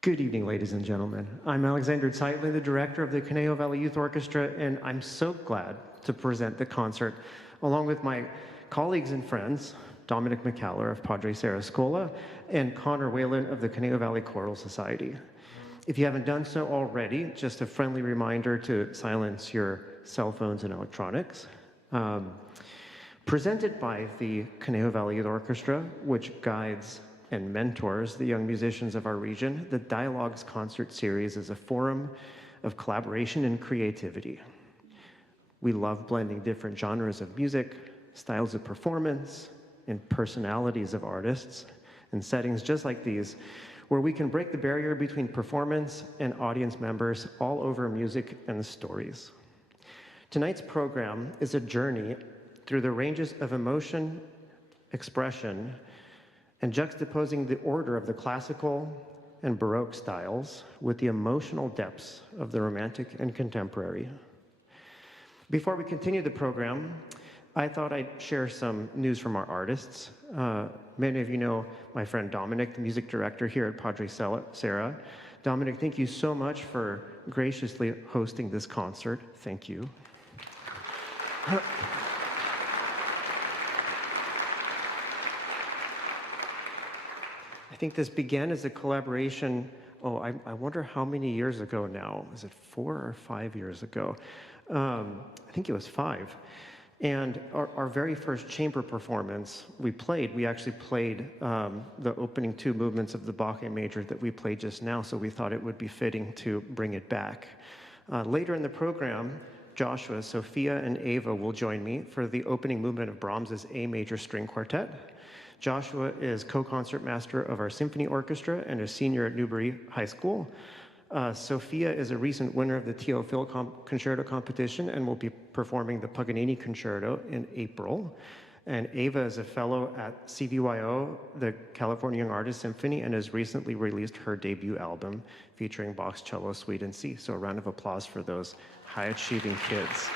Good evening, ladies and gentlemen. I'm Alexander Zeitlin, the director of the Conejo Valley Youth Orchestra, and I'm so glad to present the concert along with my colleagues and friends, Dominic McCallar of Padre Serra Scola and Connor Whalen of the Conejo Valley Choral Society. If you haven't done so already, just a friendly reminder to silence your cell phones and electronics. Presented by the Conejo Valley Youth Orchestra, which guides and mentors the young musicians of our region, the Dialogues Concert Series is a forum of collaboration and creativity. We love blending different genres of music, styles of performance, and personalities of artists in settings just like these, where we can break the barrier between performance and audience members all over music and stories. Tonight's program is a journey through the ranges of emotion, expression, and juxtaposing the order of the classical and Baroque styles with the emotional depths of the Romantic and contemporary. Before we continue the program, I thought I'd share some news from our artists. Many of you know my friend Dominic, the music director here at Padre Serra. Dominic, thank you so much for graciously hosting this concert. Thank you. I think this began as a collaboration, I wonder how many years ago now. Is it 4 or 5 years ago? I think it was 5. And our very first chamber performance we actually played the opening 2 movements of the Bach A major that we played just now, so we thought it would be fitting to bring it back. Later in the program, Joshua, Sophia, and Ava will join me for the opening movement of Brahms's A major string quartet. Joshua is co-concert master of our Symphony Orchestra and a senior at Newbury High School. Sophia is a recent winner of the T.O. Phil Concerto competition and will be performing the Paganini Concerto in April. And Ava is a fellow at CVYO, the California Young Artists Symphony, and has recently released her debut album featuring Bach's Cello Suite in C. So a round of applause for those high-achieving kids.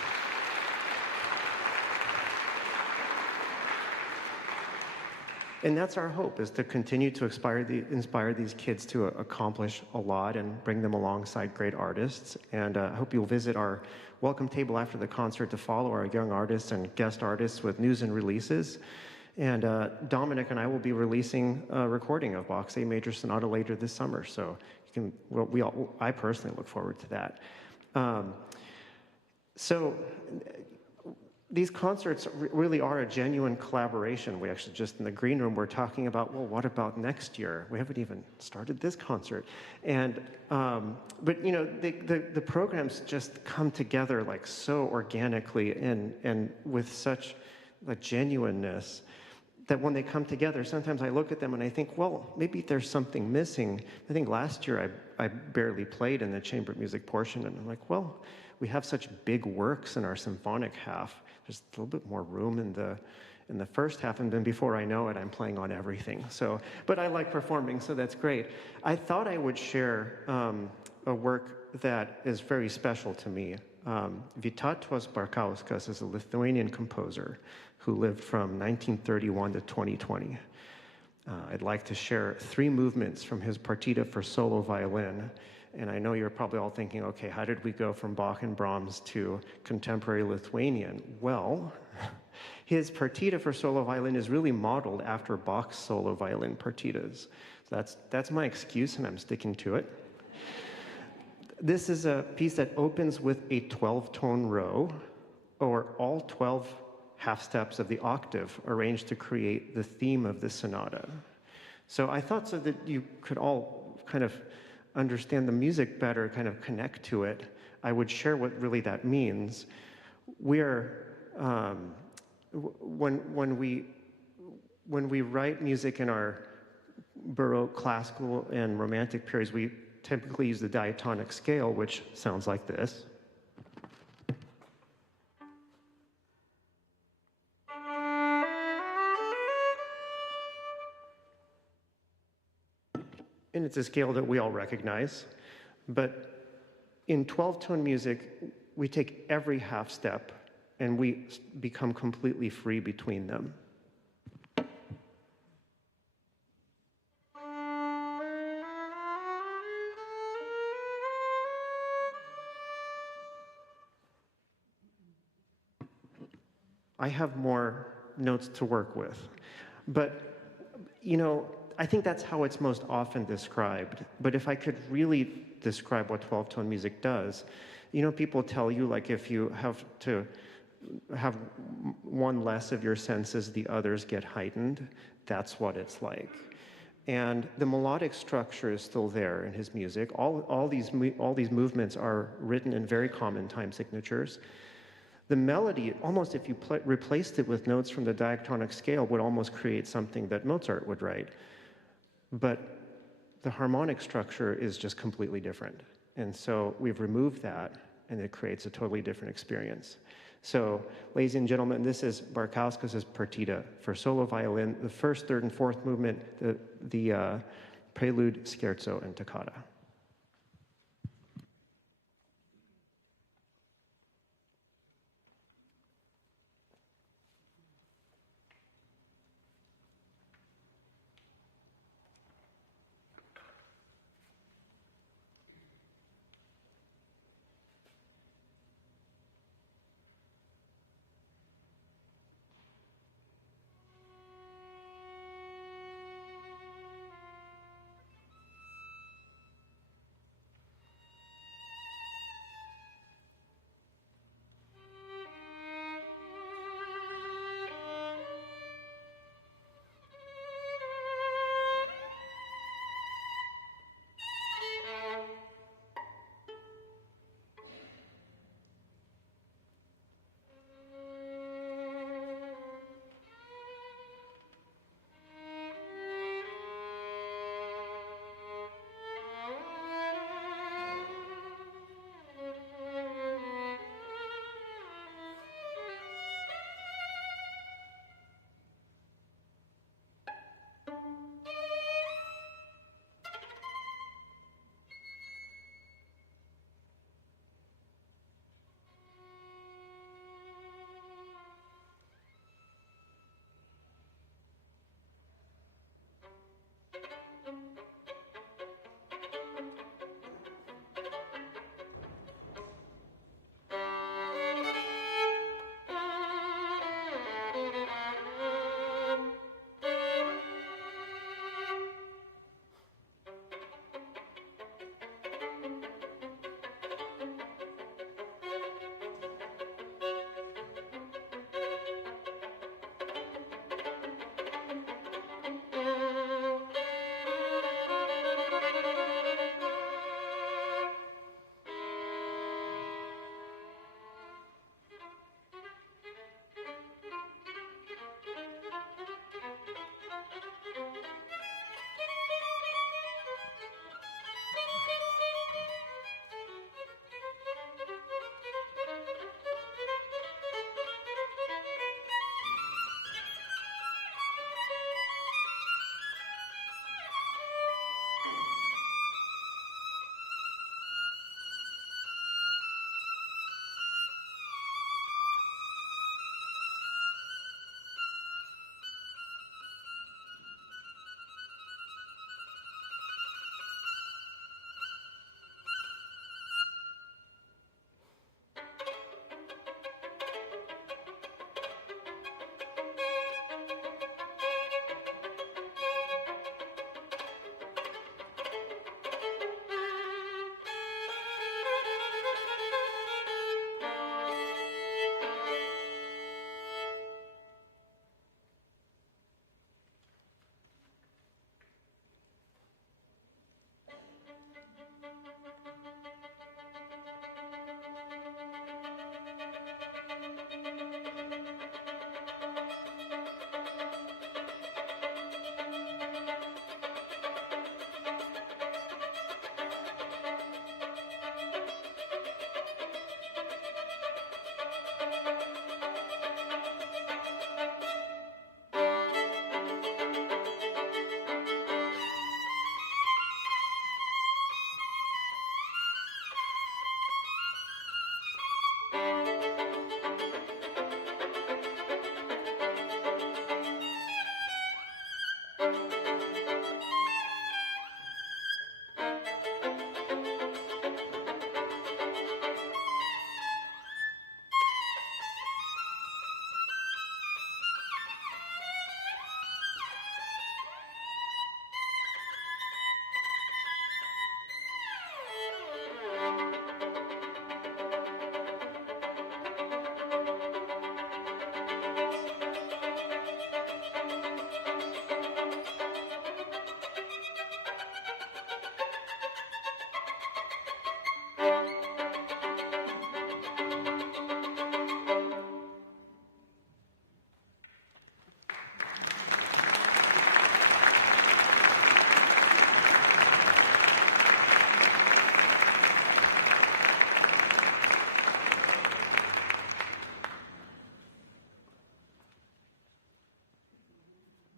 And that's our hope, is to continue to inspire these kids to accomplish a lot and bring them alongside great artists. And I hope you'll visit our welcome table after the concert to follow our young artists and guest artists with news and releases. And Dominic and I will be releasing a recording of Bach's A Major Sonata later this summer. So you can, I personally look forward to that. These concerts really are a genuine collaboration. We actually just in the green room, we're talking about, well, what about next year? We haven't even started this concert. And, but you know, the programs just come together like so organically and with such a genuineness that when they come together, sometimes I look at them and I think, well, maybe there's something missing. I think last year I barely played in the chamber music portion, and I'm like, well, we have such big works in our symphonic half. There's a little bit more room in the first half, and then before I know it, I'm playing on everything. So, but I like performing, so that's great. I thought I would share a work that is very special to me. Vytautas Barkauskas is a Lithuanian composer who lived from 1931 to 2020. I'd like to share 3 movements from his partita for solo violin. And I know you're probably all thinking, okay, how did we go from Bach and Brahms to contemporary Lithuanian? Well, his partita for solo violin is really modeled after Bach's solo violin partitas. So that's my excuse, and I'm sticking to it. This is a piece that opens with a 12-tone row, or all 12 half steps of the octave arranged to create the theme of the sonata. So I thought so that you could all kind of understand the music better, kind of connect to it, I would share what really that means. We're when we write music in our Baroque, classical, and Romantic periods, we typically use the diatonic scale, which sounds like this. And it's a scale that we all recognize. But in 12-tone music, we take every half step and we become completely free between them. I have more notes to work with. But, I think that's how it's most often described. But if I could really describe what 12-tone music does, people tell you, like, if you have to have one less of your senses, the others get heightened. That's what it's like. And the melodic structure is still there in his music. All these movements are written in very common time signatures. The melody, almost if you replaced it with notes from the diatonic scale, would almost create something that Mozart would write. But the harmonic structure is just completely different. And so we've removed that, and it creates a totally different experience. So, ladies and gentlemen, this is Barkauskas' Partita for solo violin, the first, third, and fourth movement, the prelude, scherzo, and toccata.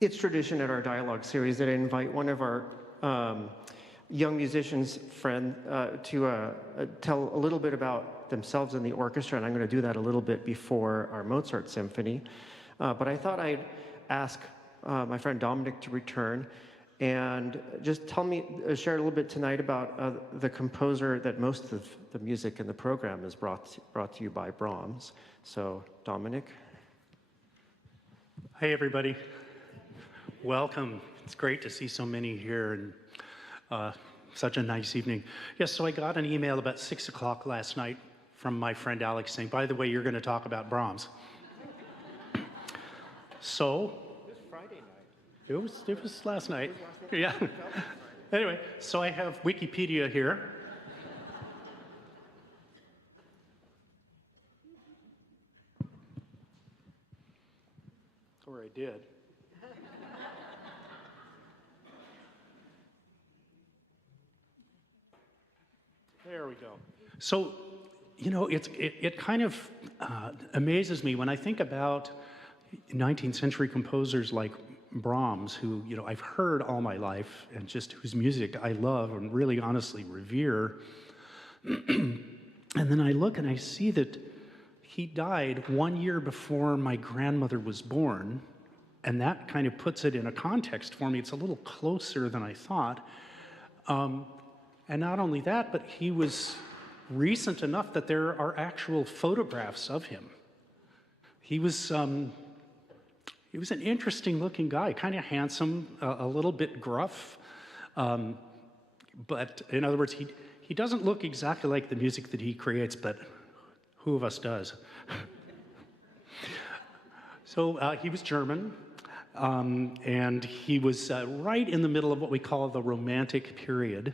it's tradition at our dialogue series that I invite one of our young musicians friend to tell a little bit about themselves and the orchestra, and I'm going to do that a little bit before our Mozart symphony. But I thought I'd ask my friend Dominic to return and just share a little bit tonight about the composer that most of the music in the program is brought to you by, Brahms. So, Dominic. Hey, everybody. Welcome. It's great to see so many here, and such a nice evening. Yes, so I got an email about 6 o'clock last night from my friend Alex saying, by the way, you're going to talk about Brahms. So, it was Friday night. It was last night. Yeah. Anyway, so I have Wikipedia here. Or I did. There we go. So, you know, it kind of amazes me when I think about 19th century composers like Brahms, who, you know, I've heard all my life and just whose music I love and really honestly revere. And then I look and I see that he died 1 year before my grandmother was born, and that kind of puts it in a context for me. It's a little closer than I thought. And not only that, but he was recent enough that there are actual photographs of him. He was an interesting-looking guy, kind of handsome, a little bit gruff. But in other words, he doesn't look exactly like the music that he creates, but who of us does? So he was German, and he was right in the middle of what we call the Romantic period.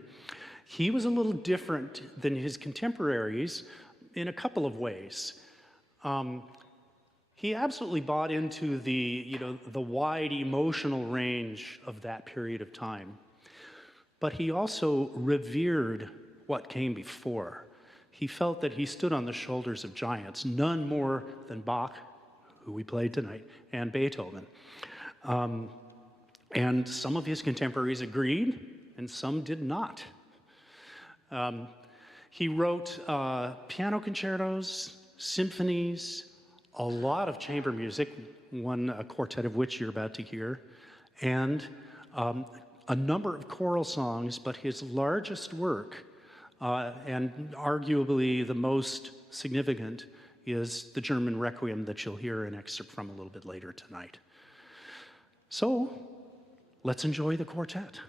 He was a little different than his contemporaries in a couple of ways. He absolutely bought into the wide emotional range of that period of time, but he also revered what came before. He felt that he stood on the shoulders of giants, none more than Bach, who we played tonight, and Beethoven. And some of his contemporaries agreed, and some did not. He wrote piano concertos, symphonies, a lot of chamber music, a quartet of which you're about to hear, and a number of choral songs, but his largest work, and arguably the most significant, is the German Requiem that you'll hear an excerpt from a little bit later tonight. So, let's enjoy the quartet.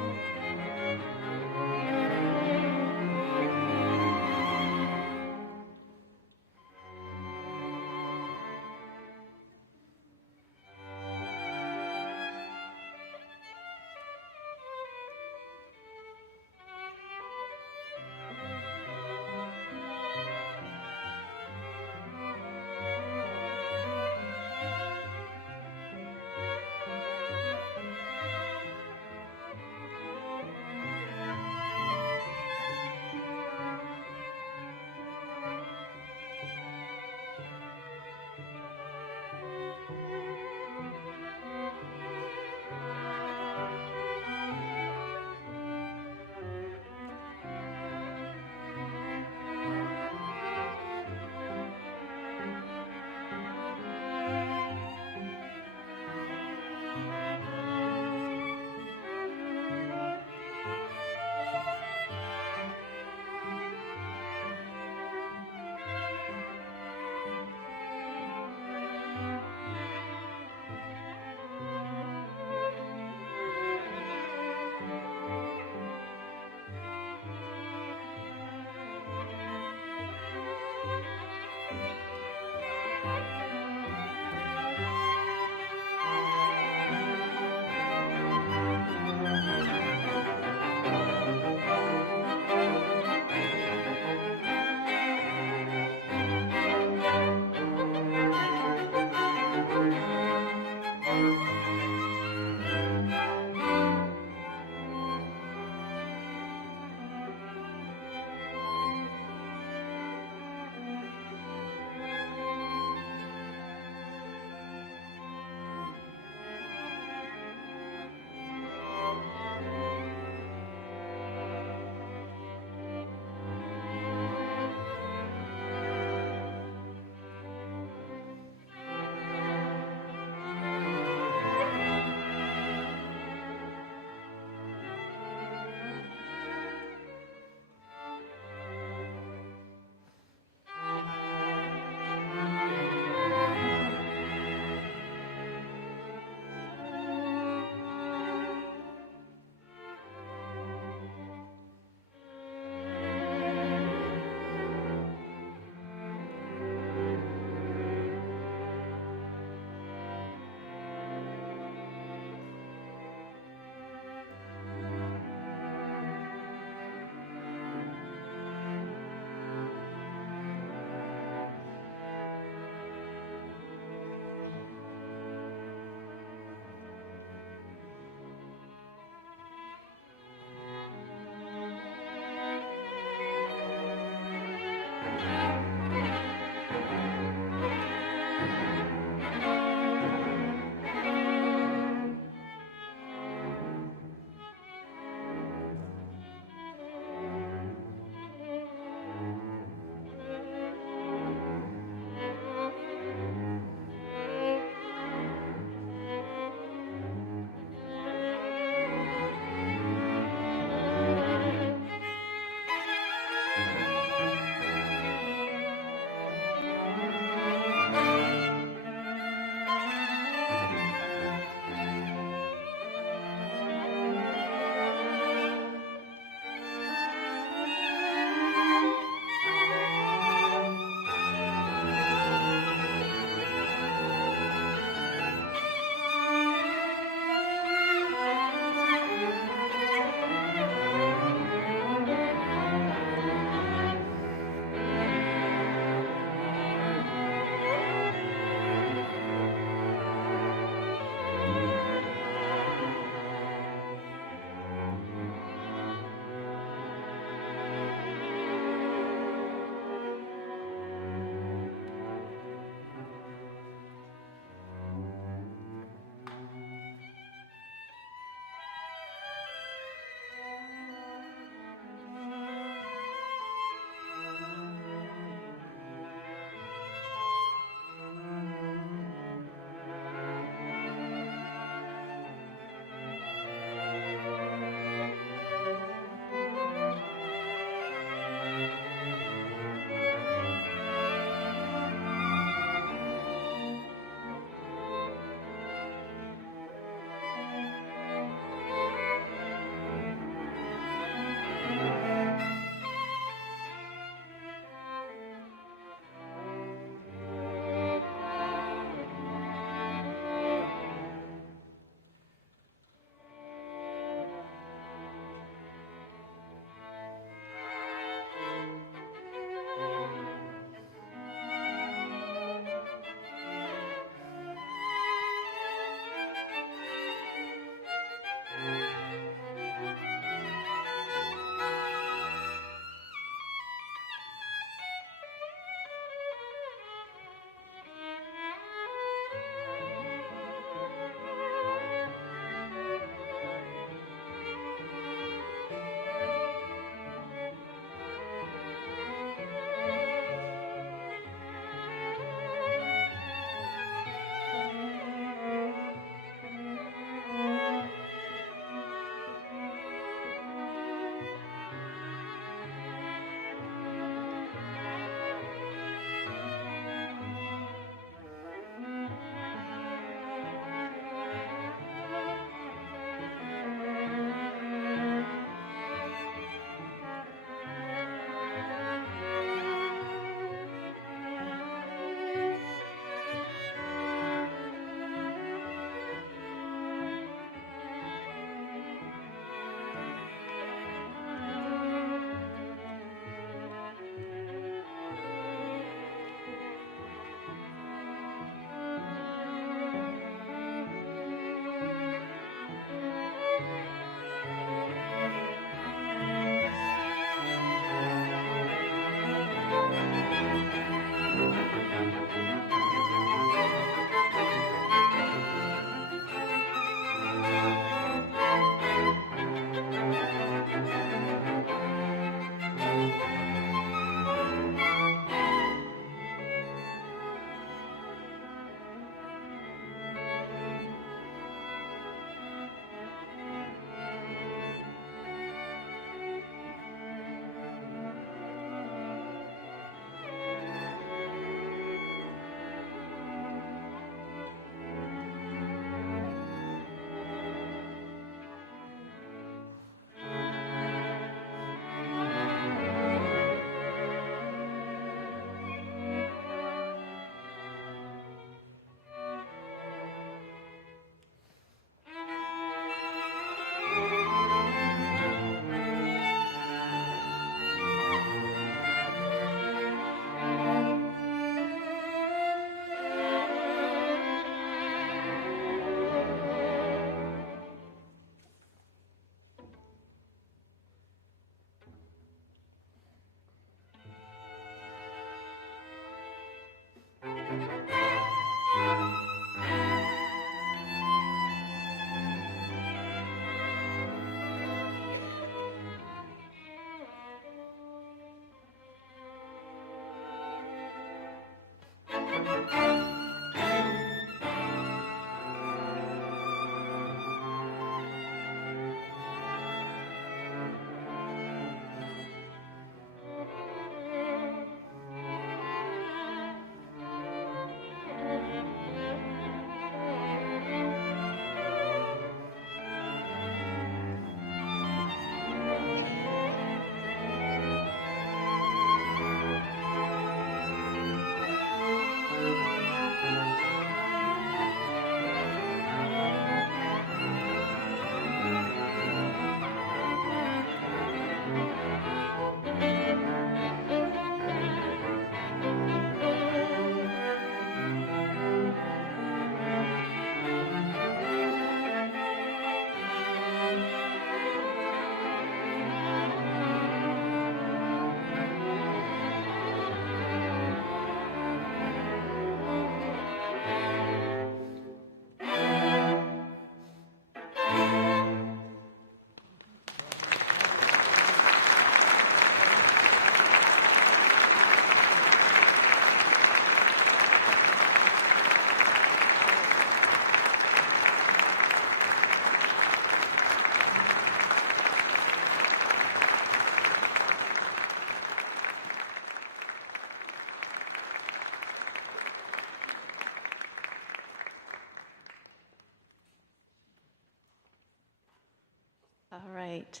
right.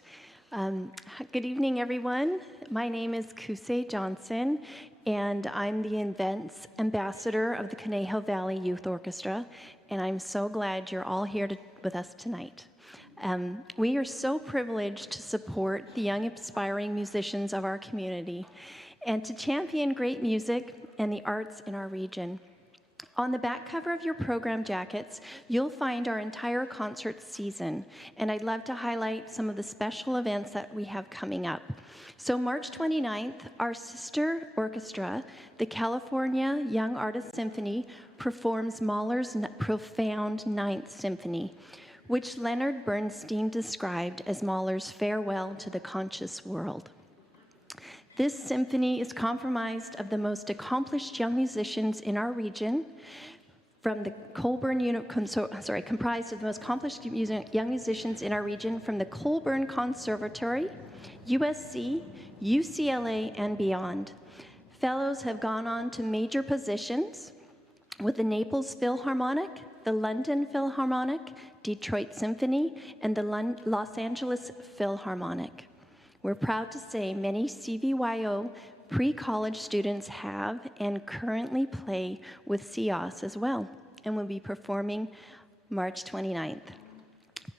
Good evening, everyone. My name is Kusei Johnson, and I'm the Events Ambassador of the Conejo Valley Youth Orchestra, and I'm so glad you're all here with us tonight. We are so privileged to support the young, aspiring musicians of our community and to champion great music and the arts in our region. On the back cover of your program jackets, you'll find our entire concert season, and I'd love to highlight some of the special events that we have coming up. So March 29th, our sister orchestra, the California Young Artists Symphony, performs Mahler's profound Ninth Symphony, which Leonard Bernstein described as Mahler's farewell to the conscious world. This symphony is comprised of the most accomplished young musicians in our region, comprised of the most accomplished young musicians in our region from the Colburn Conservatory, USC, UCLA, and beyond. Fellows have gone on to major positions with the Naples Philharmonic, the London Philharmonic, Detroit Symphony, and the Los Angeles Philharmonic. We're proud to say many CVYO pre-college students have and currently play with CIOS as well, and will be performing March 29th.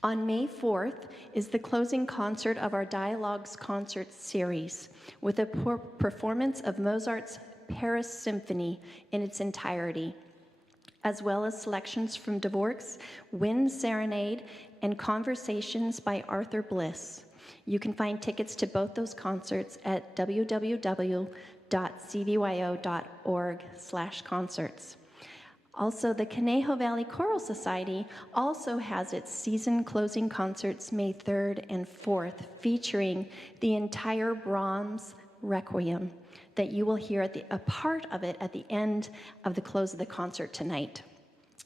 On May 4th is the closing concert of our Dialogues concert series with a performance of Mozart's Paris Symphony in its entirety, as well as selections from Dvorak's Wind Serenade and Conversations by Arthur Bliss. You can find tickets to both those concerts at www.cvyo.org/concerts. Also, the Conejo Valley Choral Society also has its season closing concerts May 3rd and 4th, featuring the entire Brahms Requiem that you will hear a part of it at the end of the close of the concert tonight.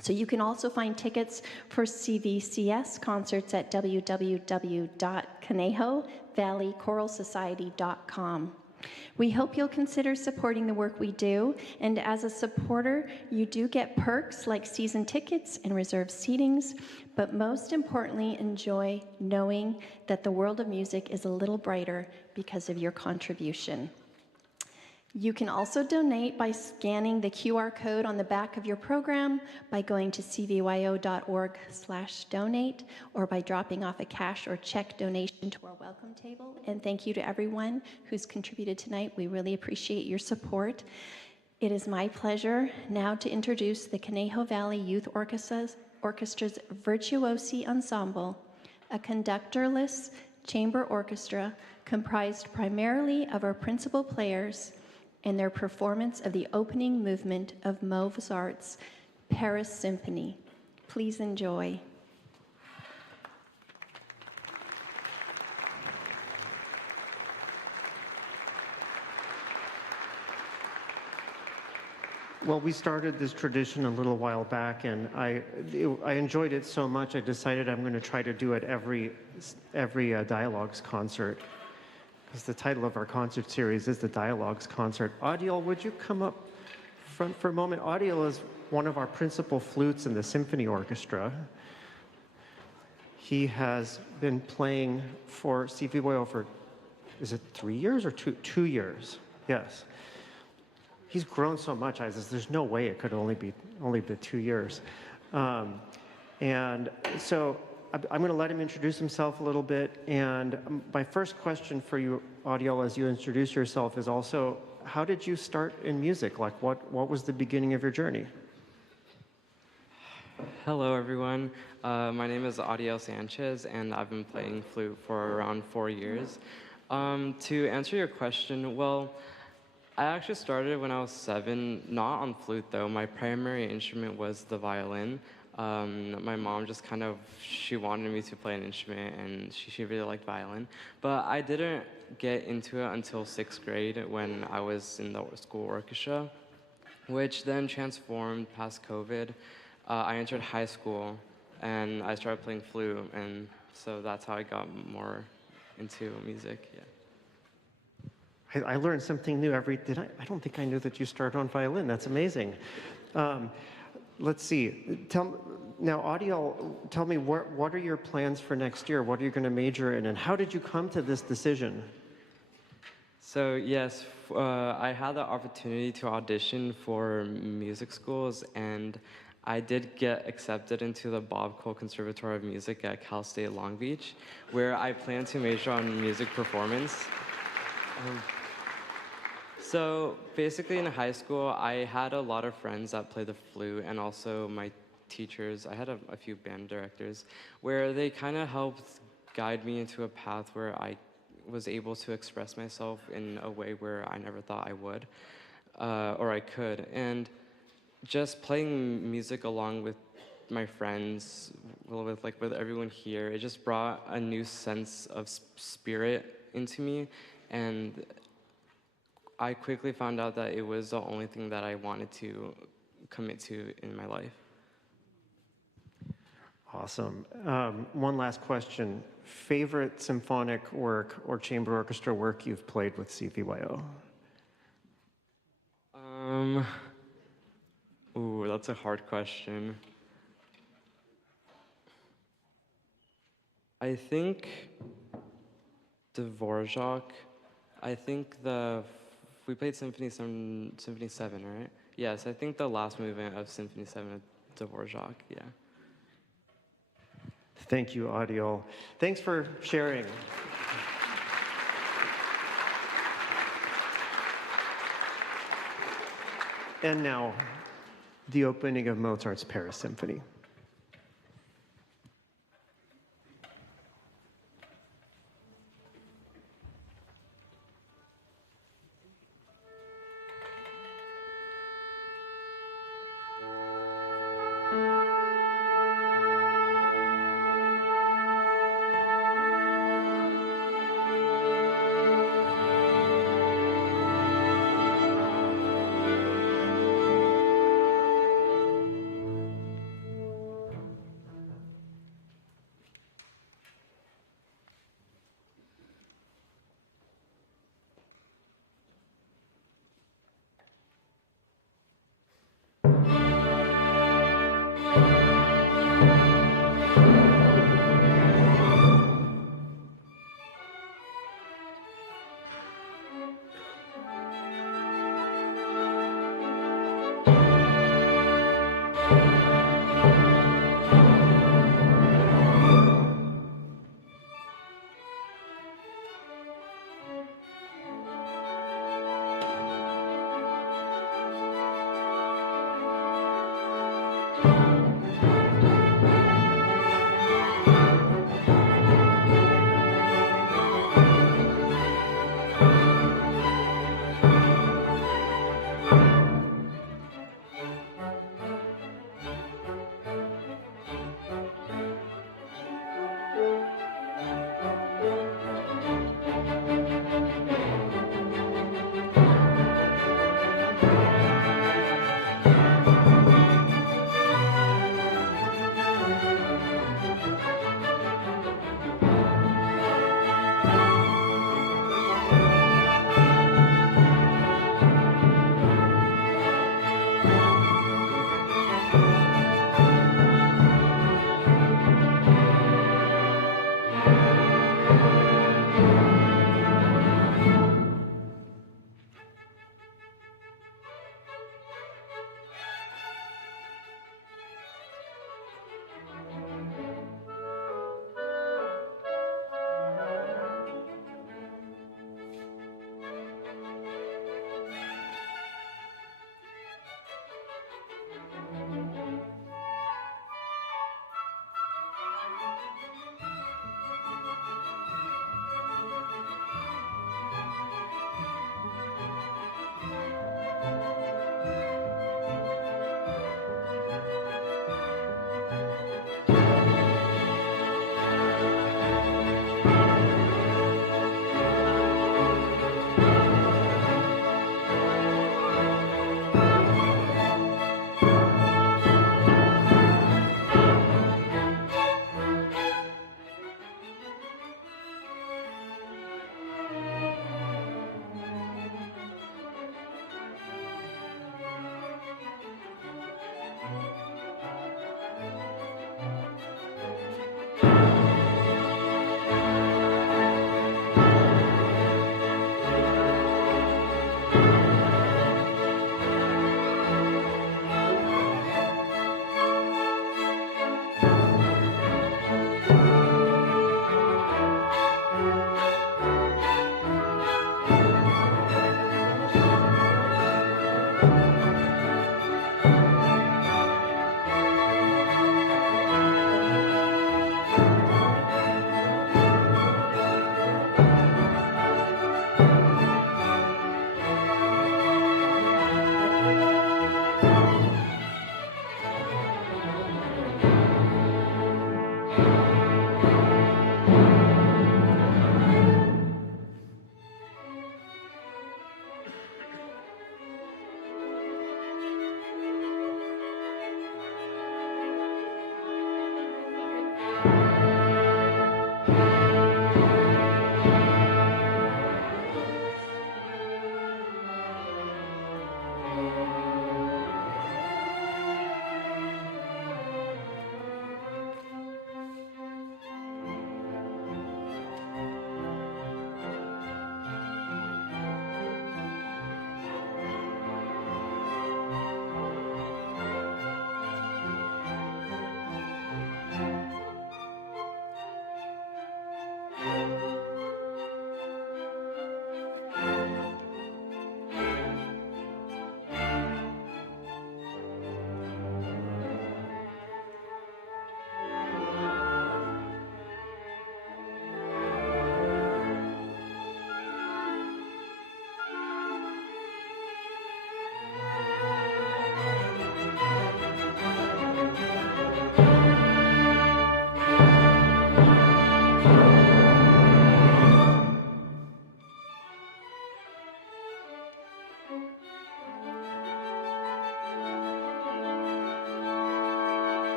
So you can also find tickets for CVCS concerts at www.ConejoValleyChoralSociety.com. We hope you'll consider supporting the work we do, and as a supporter, you do get perks like season tickets and reserved seatings, but most importantly, enjoy knowing that the world of music is a little brighter because of your contribution. You can also donate by scanning the QR code on the back of your program, by going to cvyo.org/donate, or by dropping off a cash or check donation to our welcome table. And thank you to everyone who's contributed tonight. We really appreciate your support. It is my pleasure now to introduce the Conejo Valley Youth Orchestra's Virtuosi Ensemble, a conductorless chamber orchestra comprised primarily of our principal players and their performance of the opening movement of Mozart's Paris Symphony. Please enjoy. Well, we started this tradition a little while back, and I enjoyed it so much I decided I'm going to try to do it every Dialogues concert. Because the title of our concert series is the Dialogues Concert. Adiel, would you come up front for a moment? Adiel is one of our principal flutes in the symphony orchestra. He has been playing for CVYO for, is it 3 years or 2 years? Yes. He's grown so much, there's no way it could only be 2 years. And so I'm going to let him introduce himself a little bit. And my first question for you, Adiel, as you introduce yourself, is also, how did you start in music? Like, what was the beginning of your journey? Hello, everyone. My name is Adiel Sanchez, and I've been playing flute for around 4 years. To answer your question, well, I actually started when I was 7, not on flute, though. My primary instrument was the violin. My mom just she wanted me to play an instrument, and she really liked violin. But I didn't get into it until 6th grade when I was in the school orchestra, which then transformed past COVID. I entered high school, and I started playing flute, and so that's how I got more into music, yeah. I learned something new I don't think I knew that you started on violin. That's amazing. let's see. Now, Audiel, tell me, what are your plans for next year? What are you going to major in, and how did you come to this decision? So yes, I had the opportunity to audition for music schools, and I did get accepted into the Bob Cole Conservatory of Music at Cal State Long Beach, where I plan to major on music performance. So basically in high school, I had a lot of friends that play the flute, and also my teachers. I had a few band directors where they kind of helped guide me into a path where I was able to express myself in a way where I never thought I would, or I could. And just playing music along with my friends, with everyone here, it just brought a new sense of spirit into me, and I quickly found out that it was the only thing that I wanted to commit to in my life. Awesome. One last question. Favorite symphonic work or chamber orchestra work you've played with CVYO? Ooh, that's a hard question. I think Dvorak. I think we played Symphony 7, right? Yes, I think the last movement of Symphony 7 of Dvorak, yeah. Thank you, Audiel. Thanks for sharing. And now, the opening of Mozart's Paris Symphony.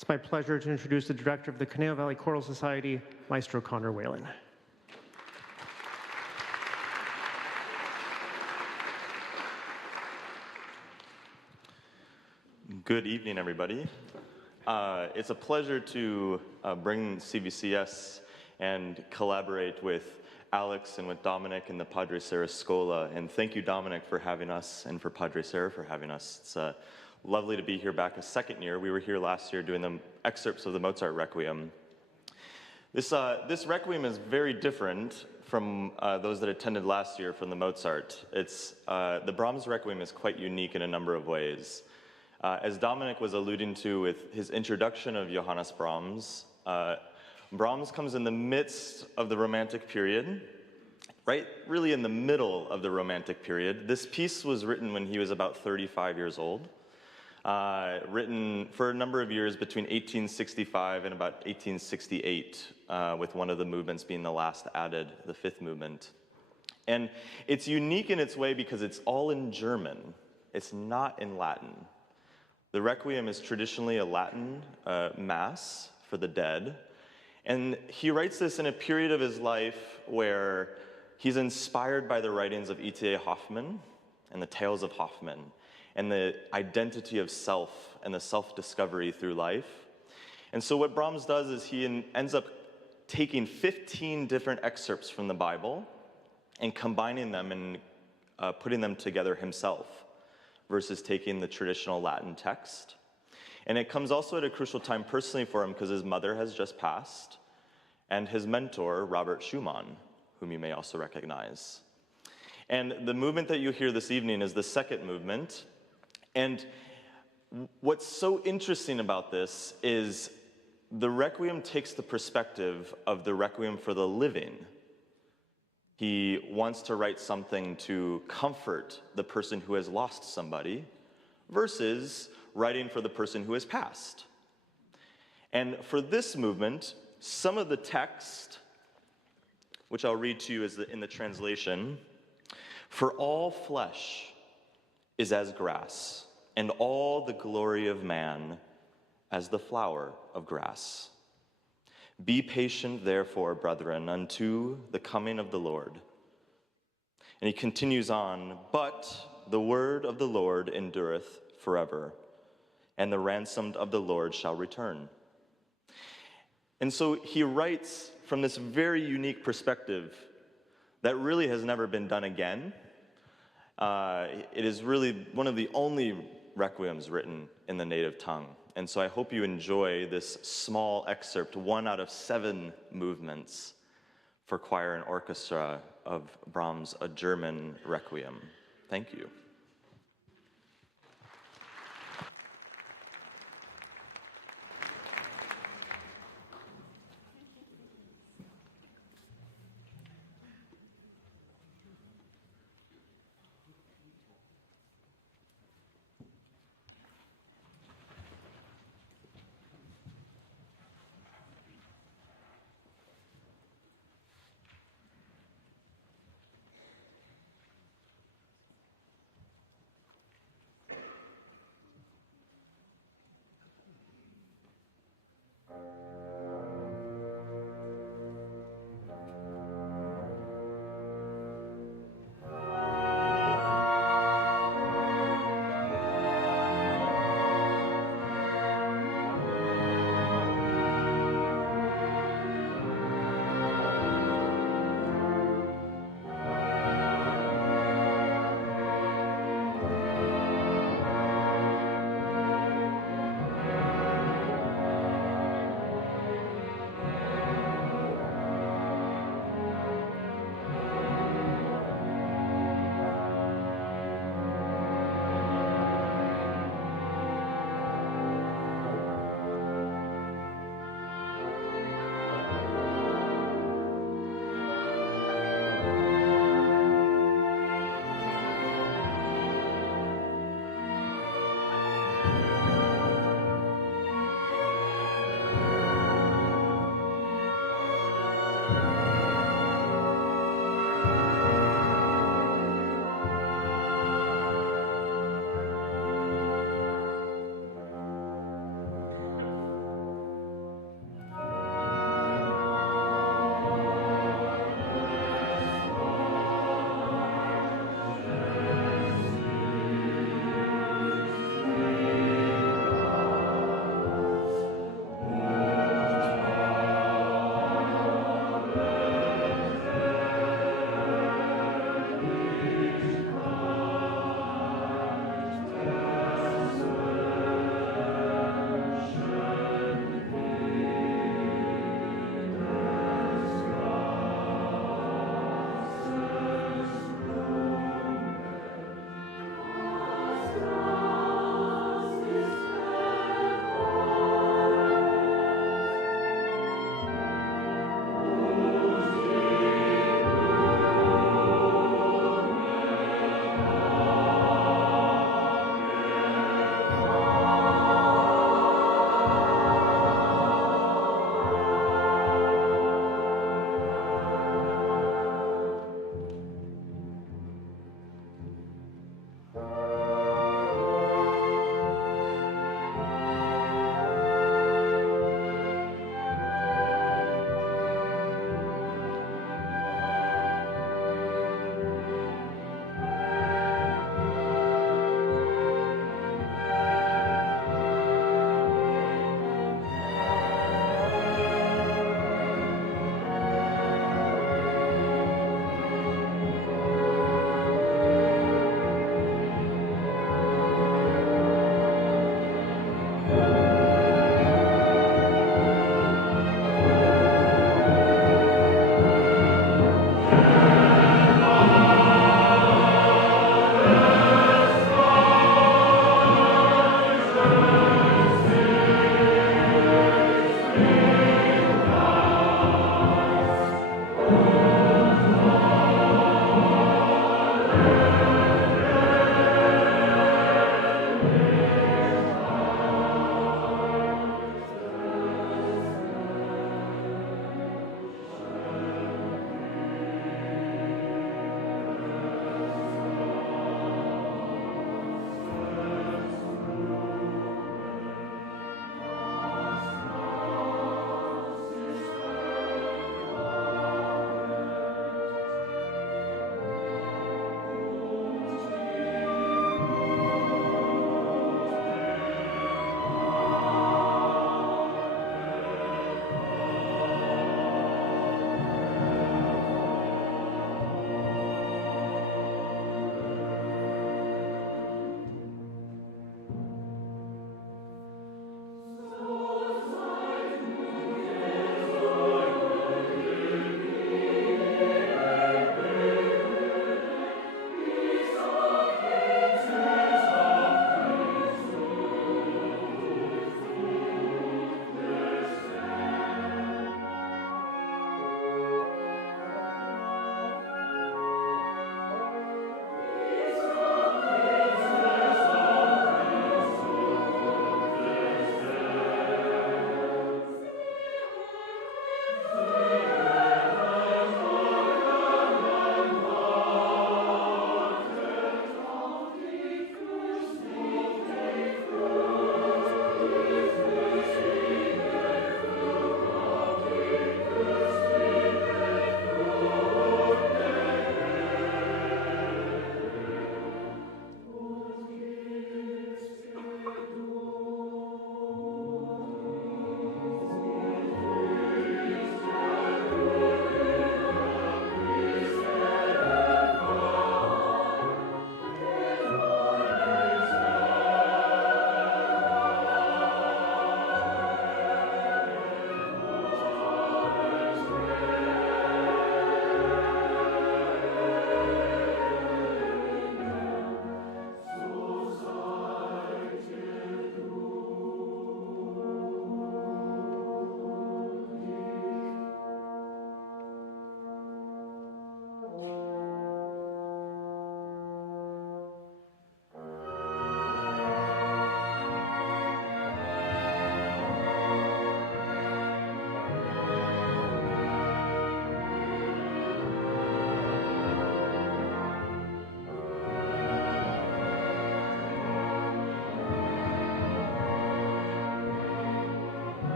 It's my pleasure to introduce the director of the Conejo Valley Choral Society, Maestro Connor Whalen. Good evening, everybody. It's a pleasure to bring CVCS and collaborate with Alex and with Dominic and the Padre Serra Schola. And thank you, Dominic, for having us, and for Padre Serra for having us. It's lovely to be here back a second year. We were here last year doing the excerpts of the Mozart Requiem. This Requiem is very different from those that attended last year from the Mozart. The Brahms Requiem is quite unique in a number of ways. As Dominic was alluding to with his introduction of Johannes Brahms, Brahms comes in the midst of the Romantic period, right? Really in the middle of the Romantic period. This piece was written when he was about 35 years old, written for a number of years between 1865 and about 1868, with one of the movements being the last added, the fifth movement. And it's unique in its way because it's all in German. It's not in Latin. The Requiem is traditionally a Latin mass for the dead, and he writes this in a period of his life where he's inspired by the writings of E.T.A. Hoffmann and the Tales of Hoffmann, and the identity of self and the self-discovery through life. And so what Brahms does is he ends up taking 15 different excerpts from the Bible and combining them and putting them together himself versus taking the traditional Latin text. And it comes also at a crucial time personally for him because his mother has just passed, and his mentor, Robert Schumann, whom you may also recognize. And the movement that you hear this evening is the second movement. And what's so interesting about this is the Requiem takes the perspective of the Requiem for the living. He wants to write something to comfort the person who has lost somebody versus writing for the person who has passed. And for this movement, some of the text, which I'll read to you in the translation, "For all flesh is as grass, and all the glory of man as the flower of grass. Be patient, therefore, brethren, unto the coming of the Lord." And he continues on, "But the word of the Lord endureth forever, and the ransomed of the Lord shall return." And so he writes from this very unique perspective that really has never been done again. It is really one of the only requiems written in the native tongue. And so I hope you enjoy this small excerpt, 1 out of 7 movements for choir and orchestra of Brahms' A German Requiem. Thank you.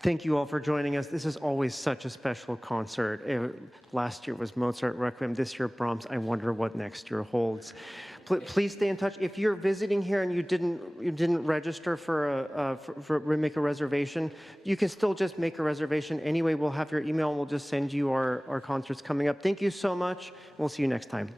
Thank you all for joining us. This is always such a special concert. Last year was Mozart Requiem. This year, Brahms. I wonder what next year holds. Please stay in touch. If you're visiting here and you didn't register for make a reservation, you can still just make a reservation anyway. We'll have your email and we'll just send you our concerts coming up. Thank you so much. We'll see you next time.